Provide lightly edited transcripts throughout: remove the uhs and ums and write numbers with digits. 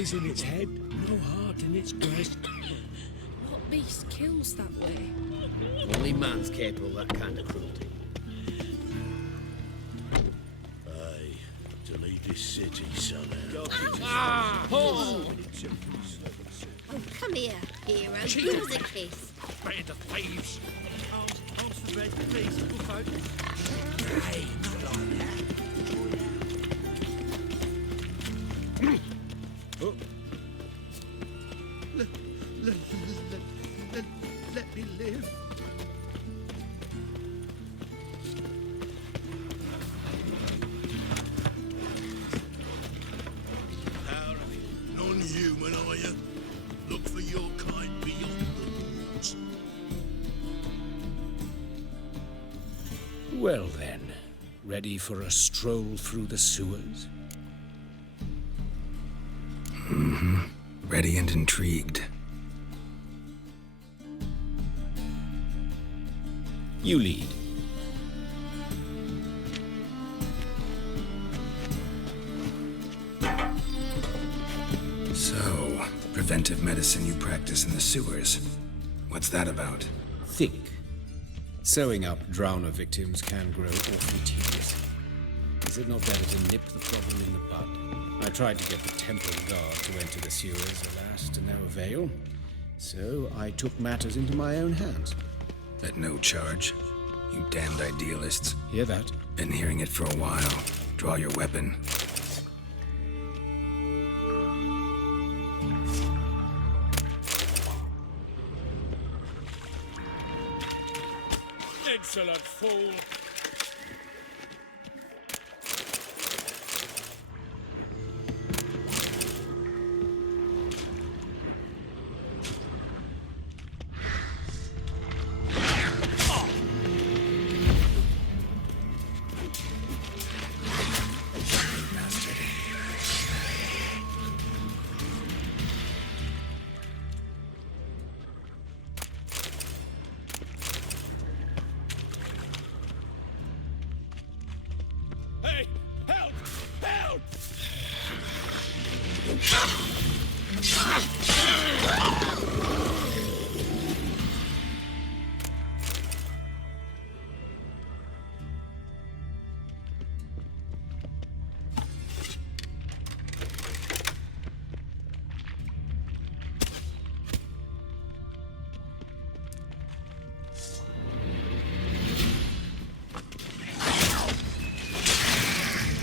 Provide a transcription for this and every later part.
eyes in its head, no heart in its breast. What beast kills that way? Only man's capable of that kind of cruelty. Aye, to leave this city, son. Oh, come here, hero. Give us a kiss. Band of thieves. Arms for bread, please, little folk. Hey, not like that. Oh. Let me live. Non-human, are you? Look for your kind beyond the woods. Well then, ready for a stroll through the sewers? Ready and intrigued. You lead. So, preventive medicine you practice in the sewers. What's that about? Think. Sewing up drowner victims can grow awfully tedious. Is it not better to nip the problem in the bud? I tried to get the temple guard to enter the sewers, alas, to no avail. So I took matters into my own hands. At no charge. You damned idealists. Hear that? Been hearing it for a while. Draw your weapon. Insolent fool! Hey! Help! Help!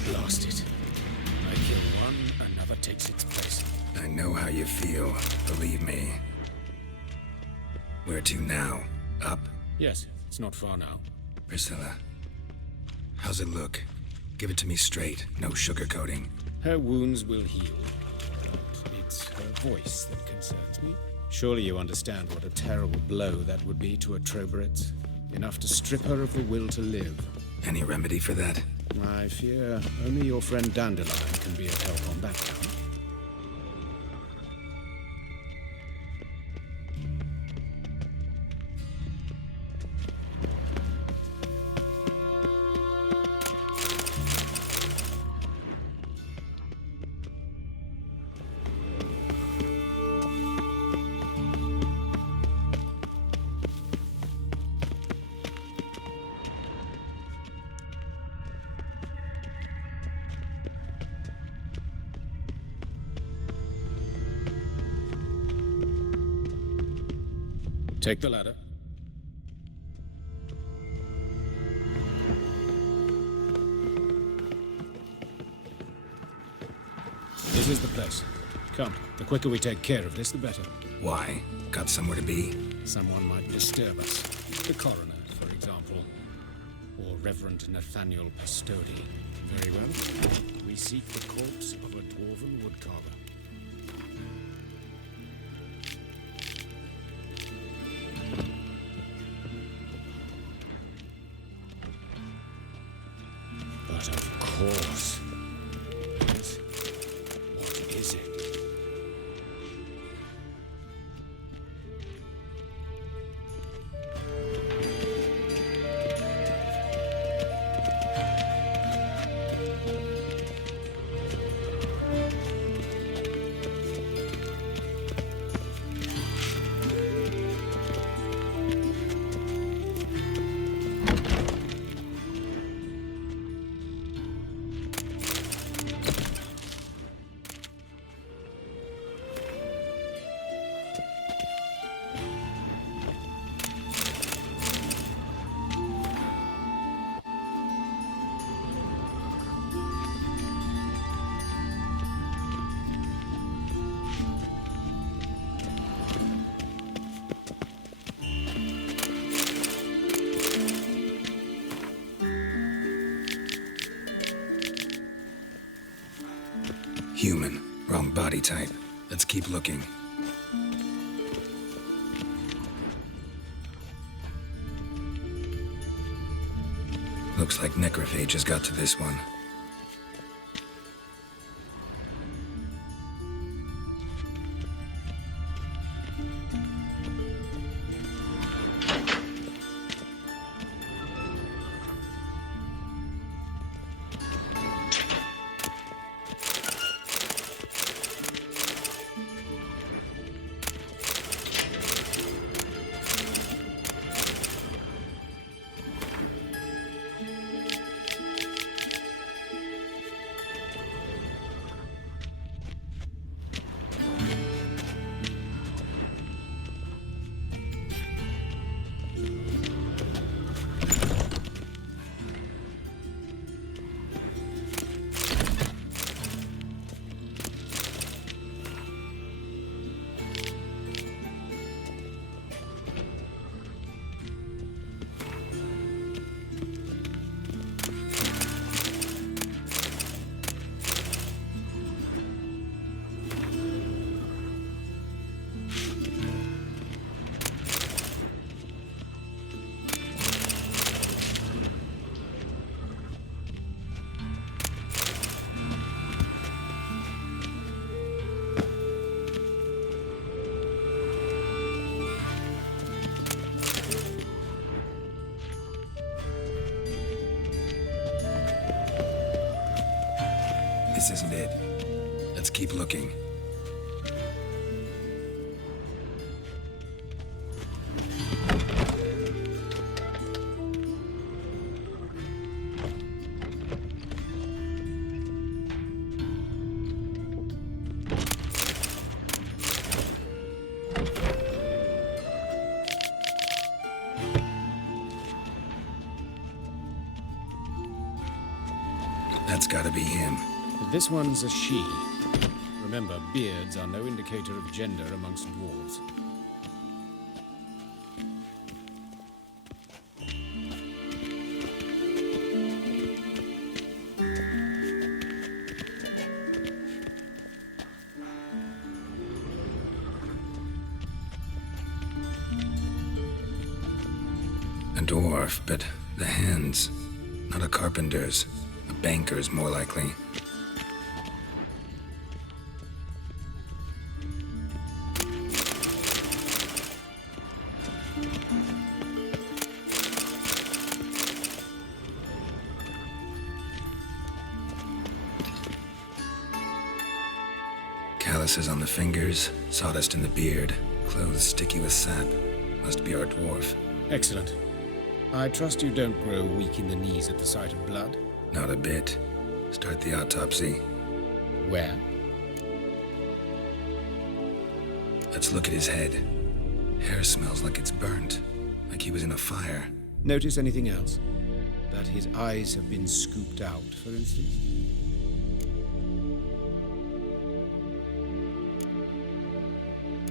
Blast it. I kill one, another takes its place. I know how you feel, believe me. Where to now? Up? Yes, it's not far now. Priscilla. How's it look? Give it to me straight, no sugarcoating. Her wounds will heal, but it's her voice that concerns me. Surely you understand what a terrible blow that would be to a Troberet. Enough to strip her of the will to live. Any remedy for that? I fear only your friend Dandelion can be of help on that count. Take the ladder. This is the place. Come, the quicker we take care of this, the better. Why? Got somewhere to be? Someone might disturb us. The coroner, for example. Or Reverend Nathaniel Pastodi. Very well. We seek the corpse of a dwarven woodcarver. But of course. Yes. What is it? Human. Wrong body type. Let's keep looking. Looks like necrophages got to this one. This isn't it. Let's keep looking. That's gotta be him. This one's a she. Remember, beards are no indicator of gender amongst dwarves. A dwarf, but the hands. Not a carpenter's. A banker's, more likely. Calluses on the fingers, sawdust in the beard, clothes sticky with sap. Must be our dwarf. Excellent. I trust you don't grow weak in the knees at the sight of blood? Not a bit. Start the autopsy. Where? Let's look at his head. Hair smells like it's burnt, like he was in a fire. Notice anything else? That his eyes have been scooped out, for instance?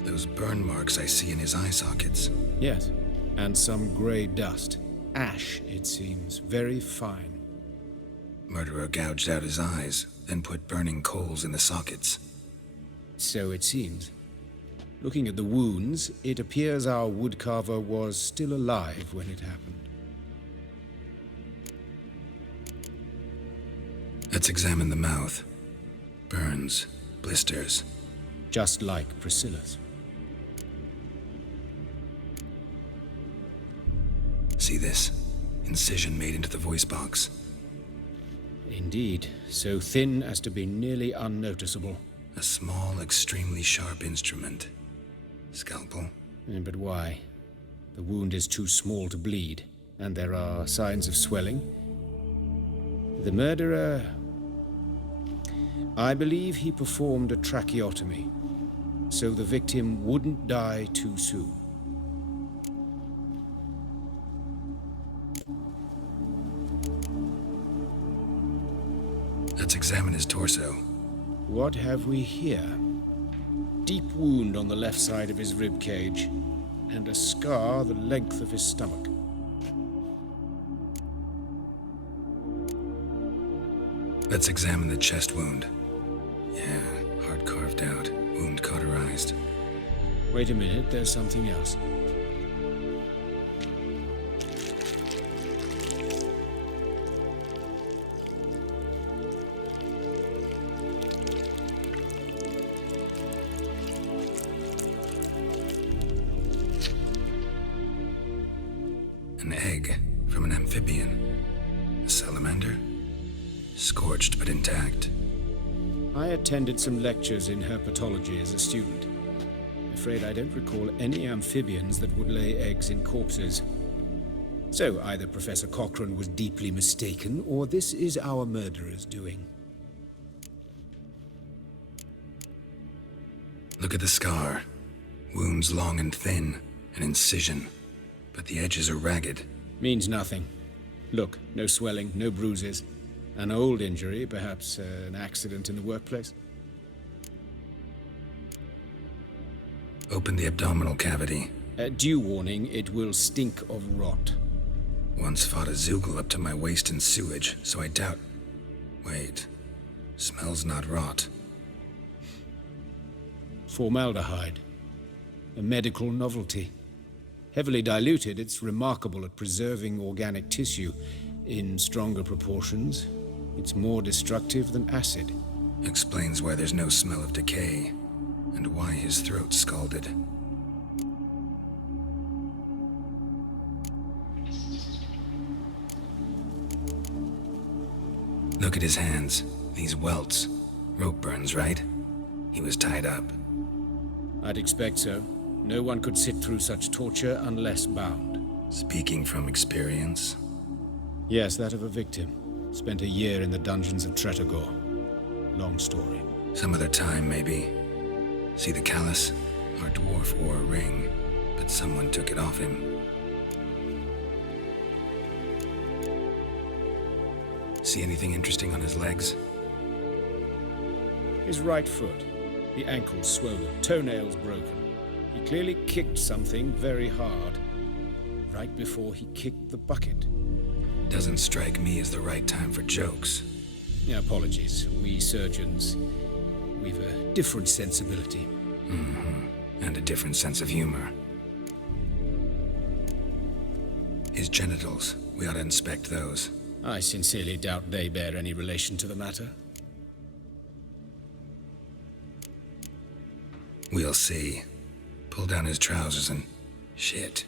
Those burn marks I see in his eye sockets. Yes, and some grey dust. Ash, it seems. Very fine. Murderer gouged out his eyes, then put burning coals in the sockets. So it seems. Looking at the wounds, it appears our woodcarver was still alive when it happened. Let's examine the mouth. Burns, blisters. Just like Priscilla's. See this? Incision made into the voice box. Indeed, so thin as to be nearly unnoticeable. A small, extremely sharp instrument. Scalpel. But why? The wound is too small to bleed, and there are signs of swelling. The murderer... I believe he performed a tracheotomy, so the victim wouldn't die too soon. Let's examine his torso. What have we here? Deep wound on the left side of his rib cage, and a scar the length of his stomach. Let's examine the chest wound. Wait a minute, there's something else. An egg from an amphibian. A salamander? Scorched but intact. I attended some lectures in herpetology as a student. I'm afraid I don't recall any amphibians that would lay eggs in corpses. So either Professor Cochrane was deeply mistaken, or this is our murderer's doing. Look at the scar. Wounds long and thin, an incision. But the edges are ragged. Means nothing. Look, no swelling, no bruises. An old injury, perhaps an accident in the workplace. Open the abdominal cavity. Due warning, it will stink of rot. Once fought a Zoogle up to my waist in sewage, so I doubt... Wait. Smells not rot. Formaldehyde. A medical novelty. Heavily diluted, it's remarkable at preserving organic tissue. In stronger proportions, it's more destructive than acid. Explains why there's no smell of decay, and why his throat's scalded. Look at his hands. These welts. Rope burns, right? He was tied up. I'd expect so. No one could sit through such torture unless bound. Speaking from experience? Yes, that of a victim. Spent a year in the dungeons of Tretogor. Long story. Some other time, maybe. See the callus? Our dwarf wore a ring, but someone took it off him. See anything interesting on his legs? His right foot. The ankle's swollen, toenails broken. He clearly kicked something very hard. Right before he kicked the bucket. Doesn't strike me as the right time for jokes. Yeah, apologies. We surgeons, we've a different sensibility. And a different sense of humor. His genitals, we ought to inspect those. I sincerely doubt they bear any relation to the matter. We'll see. Pull down his trousers and... shit.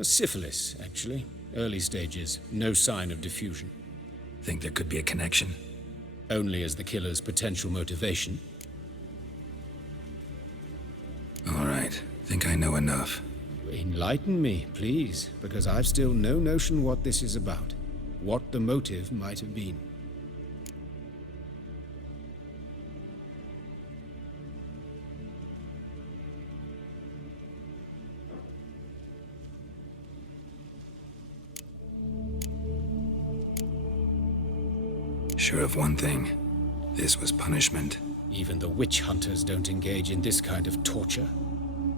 Syphilis, actually. Early stages. No sign of diffusion. Think there could be a connection? Only as the killer's potential motivation. All right. Think I know enough. Enlighten me, please, because I've still no notion what this is about. What the motive might have been. Sure of one thing. This was punishment. Even the witch hunters don't engage in this kind of torture.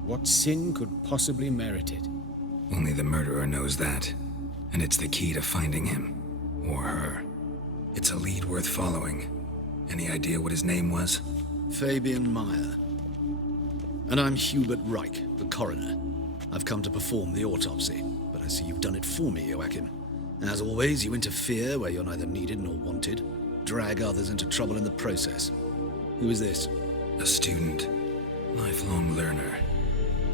What sin could possibly merit it? Only the murderer knows that. And it's the key to finding him. Or her. It's a lead worth following. Any idea what his name was? Fabian Meyer. And I'm Hubert Reich, the coroner. I've come to perform the autopsy, but I see you've done it for me, Joachim. As always, you interfere where you're neither needed nor wanted. Drag others into trouble in the process. Who is this? A student. Lifelong learner.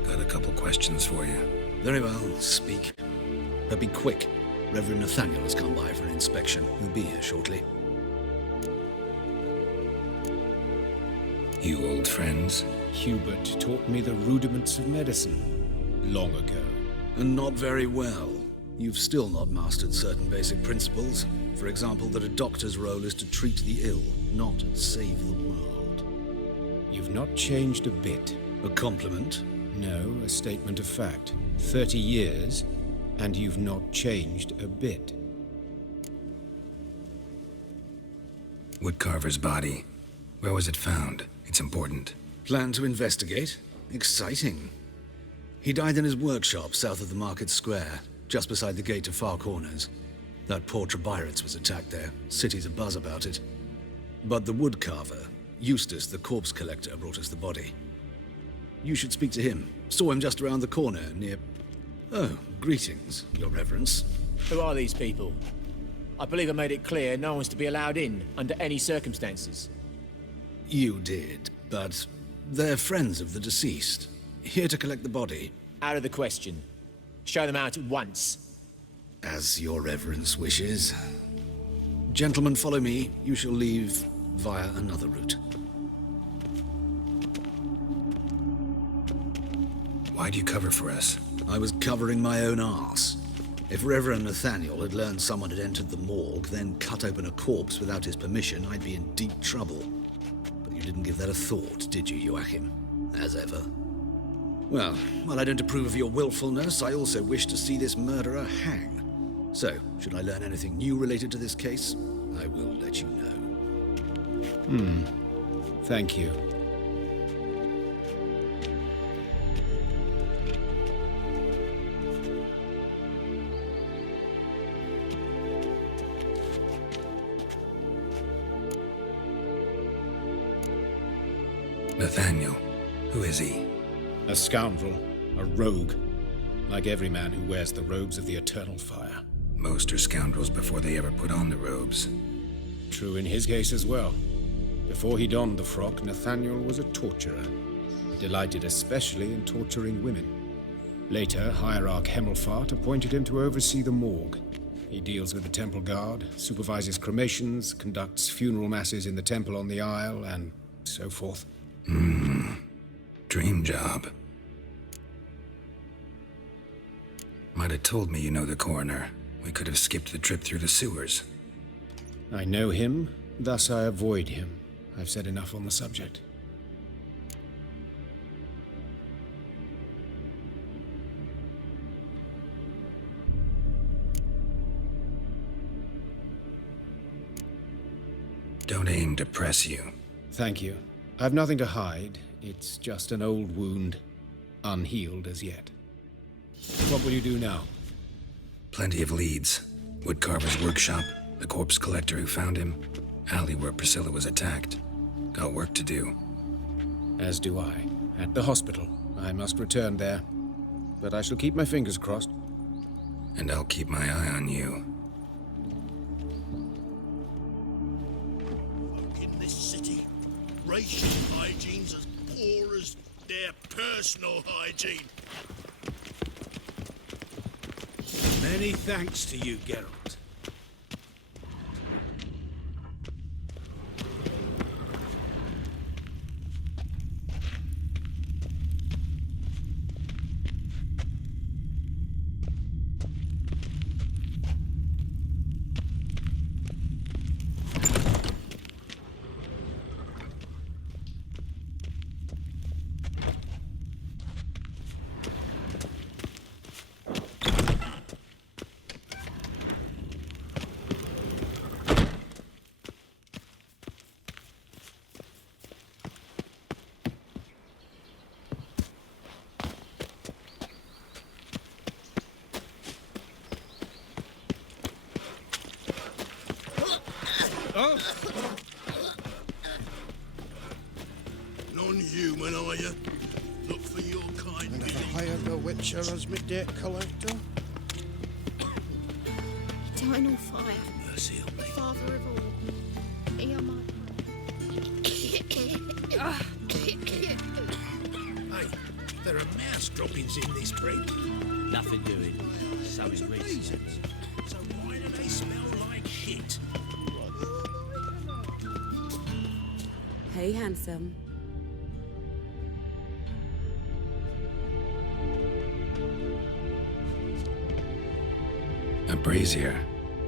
Got a couple questions for you. Very well, speak. But be quick. Reverend Nathaniel has come by for an inspection. He'll be here shortly. You old friends? Hubert taught me the rudiments of medicine long ago. And not very well. You've still not mastered certain basic principles. For example, that a doctor's role is to treat the ill, not save the world. You've not changed a bit. A compliment? No, a statement of fact. 30 years, and you've not changed a bit. Woodcarver's body. Where was it found? It's important. Plan to investigate? Exciting. He died in his workshop south of the market square, just beside the gate to Far Corners. That poor Trebirates was attacked there. City's abuzz about it. But the woodcarver, Eustace, the corpse collector, brought us the body. You should speak to him. Saw him just around the corner near... Oh, greetings, Your Reverence. Who are these people? I believe I made it clear no one's to be allowed in under any circumstances. You did, but they're friends of the deceased. Here to collect the body. Out of the question. Show them out at once. As Your Reverence wishes. Gentlemen, follow me. You shall leave via another route. Why do you cover for us? I was covering my own arse. If Reverend Nathaniel had learned someone had entered the morgue, then cut open a corpse without his permission, I'd be in deep trouble. But you didn't give that a thought, did you, Joachim? As ever. Well, while I don't approve of your willfulness, I also wish to see this murderer hang. So, should I learn anything new related to this case, I will let you know. Thank you. Nathaniel. Who is he? A scoundrel, a rogue, like every man who wears the robes of the eternal fire. Most are scoundrels before they ever put on the robes. True in his case as well. Before he donned the frock, Nathaniel was a torturer, delighted especially in torturing women. Later, Hierarch Hemmelfart appointed him to oversee the morgue. He deals with the temple guard, supervises cremations, conducts funeral masses in the temple on the Isle, and so forth. Dream job. Might have told me you know the coroner. We could have skipped the trip through the sewers. I know him, thus I avoid him. I've said enough on the subject. Don't aim to press you. Thank you. I've nothing to hide. It's just an old wound, unhealed as yet. What will you do now? Plenty of leads. Woodcarver's workshop, the corpse collector who found him, alley where Priscilla was attacked. Got work to do. As do I. At the hospital. I must return there. But I shall keep my fingers crossed. And I'll keep my eye on you. Folk in this city, racial hygiene's as poor as their personal hygiene. Many thanks to you, Geralt. Non-human, are you? Look for your kind. And if I hired a witcher as my debt collector? Eternal fire, Mercy on me. father of all. Hear my Hey, there are mouse droppings in this bread. Nothing doing. So is Reese. Reasons. So why do they smell like shit? Hey, handsome. A brazier.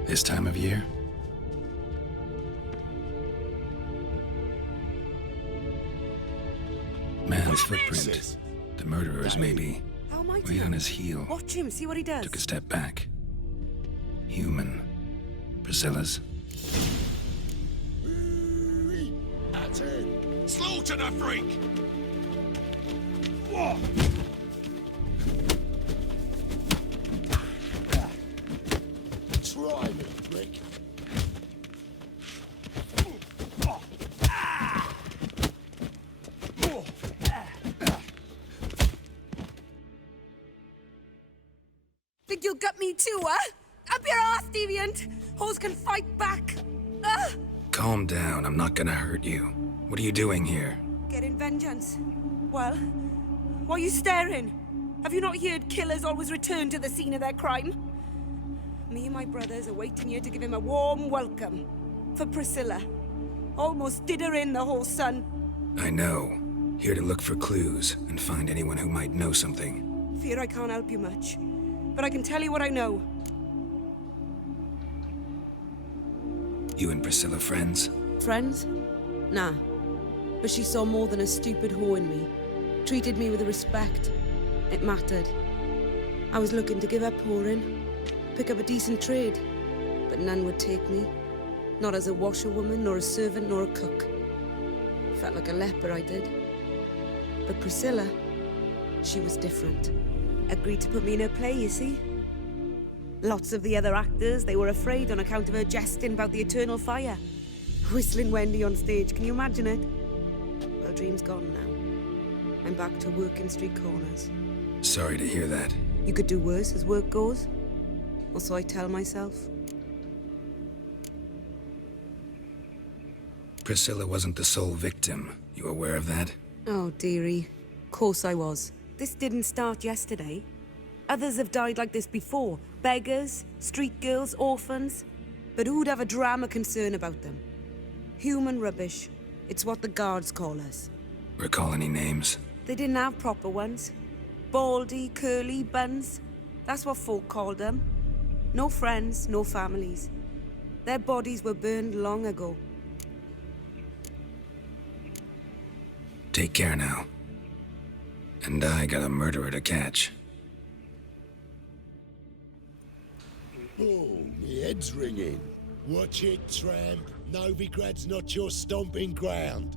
This time of year? Man's footprint. The murderer's maybe. How am I Weight on his heel. Watch him, see what he does. Took a step back. Human. Priscilla's. That's it. Slaughter the freak! What? Try me, prick. got me too, huh? Up your ass, deviant! Hoes can fight back! Calm down, I'm not gonna hurt you. What are you doing here? Getting vengeance. Well, why are you staring? Have you not heard killers always return to the scene of their crime? Me and my brothers are waiting here to give him a warm welcome. For Priscilla. Almost did her in, the whole son. I know. Here to look for clues and find anyone who might know something. Fear I can't help you much. But I can tell you what I know. You and Priscilla friends? Friends? Nah. But she saw more than a stupid whore in me. Treated me with respect. It mattered. I was looking to give her pouring. Pick up a decent trade. But none would take me. Not as a washerwoman, nor a servant, nor a cook. Felt like a leper, I did. But Priscilla, she was different. Agreed to put me in her play, you see? Lots of the other actors, they were afraid on account of her jesting about the eternal fire. Whistling Wendy on stage, can you imagine it? Well, dream's gone now. I'm back to working street corners. Sorry to hear that. You could do worse as work goes. Or so I tell myself. Priscilla wasn't the sole victim. You aware of that? Oh, dearie. Course I was. This didn't start yesterday. Others have died like this before. Beggars, street girls, orphans. But who'd have a drama concern about them? Human rubbish. It's what the guards call us. Recall any names? They didn't have proper ones. Baldy, curly, buns. That's what folk called them. No friends, no families. Their bodies were burned long ago. Take care now. And I got a murderer to catch. Oh, my head's ringing. Watch it, tramp. Novigrad's not your stomping ground.